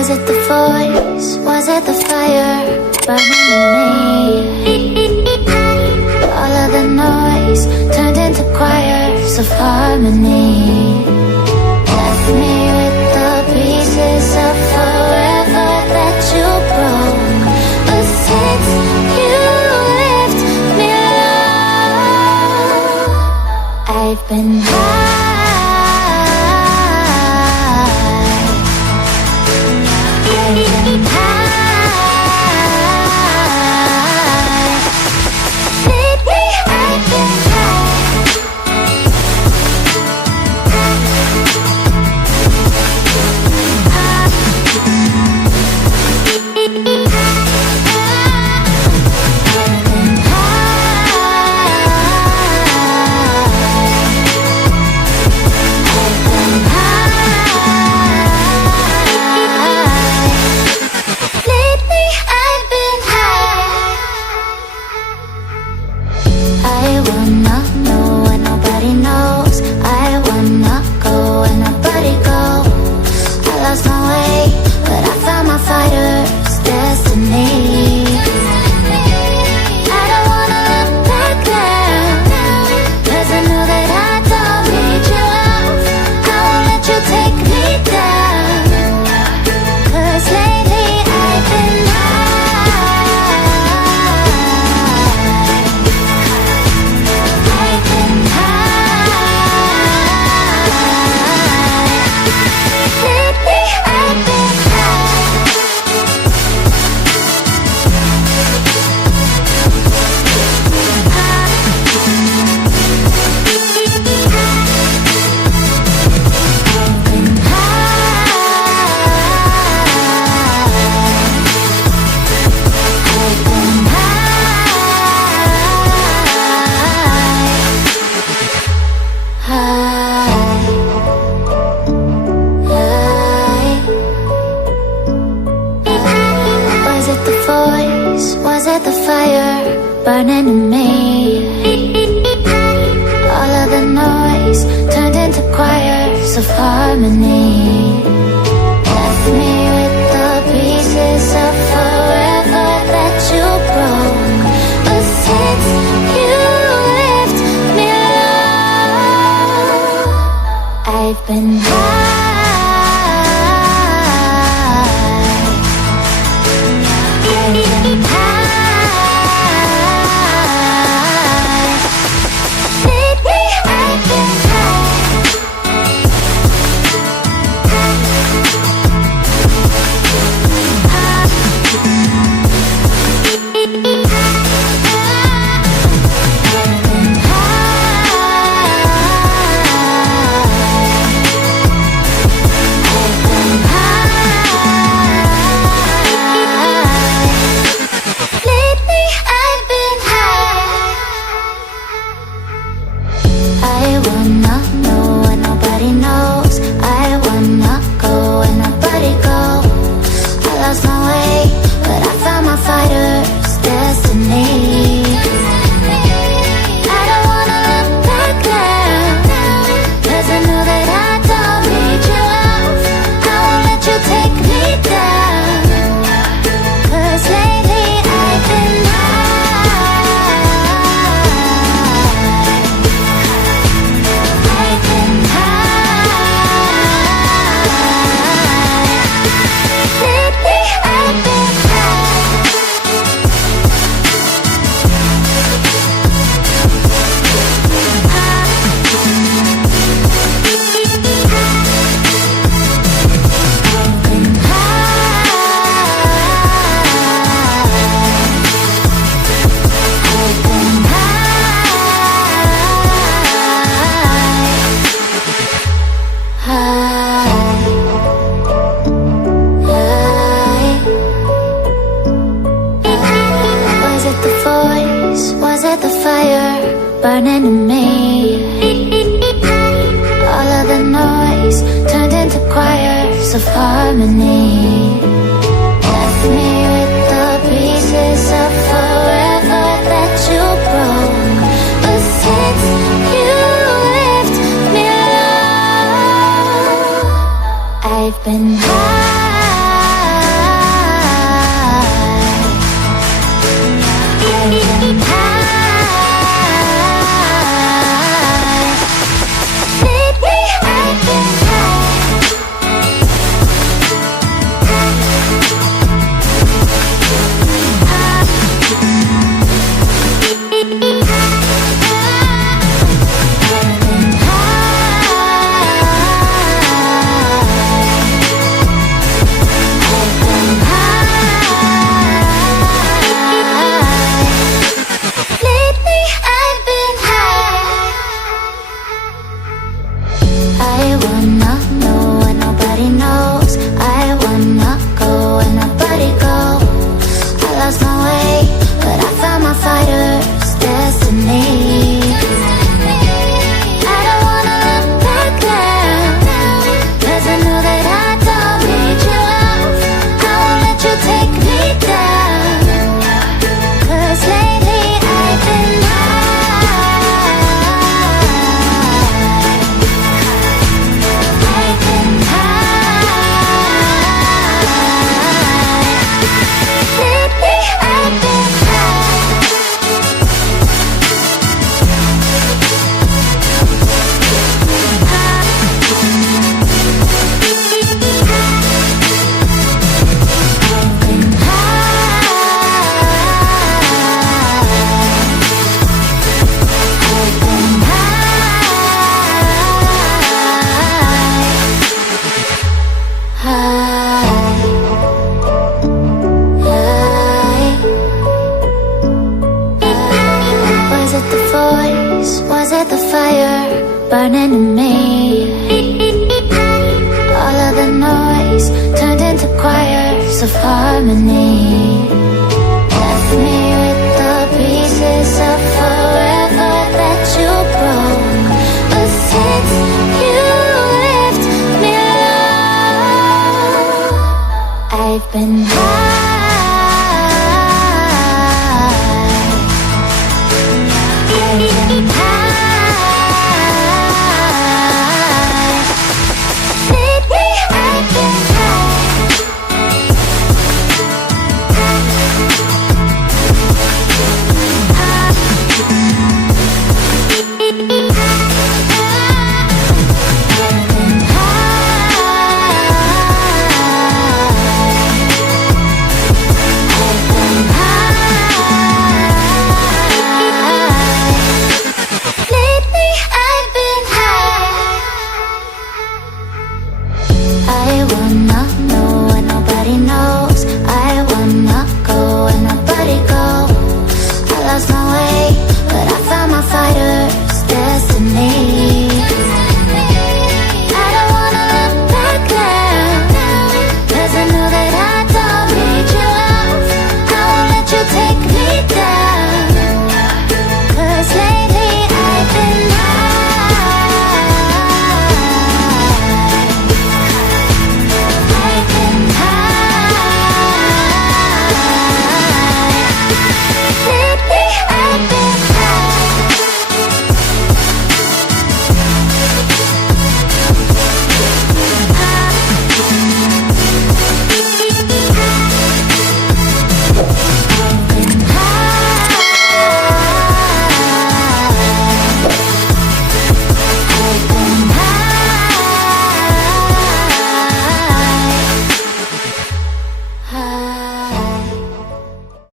Was it the voice? Was it the fire burning in me? All of the noise turned into choirs of harmony. Left me with the pieces of forever that you broke. But since you left me alone, I've been high. Burning in me. All of the noise turned into choirs of harmony. Left me with the pieces of forever that you broke. But since you left me alone, I've been high. Burning in me. All of the noise turned into choirs of harmony. Left me with the pieces of forever that you broke. But since you left me alone, I've been high. burning in me. All of the noise turned into choirs of harmony. Left me with the pieces of forever that you broke. But since you left me alone, I've been high.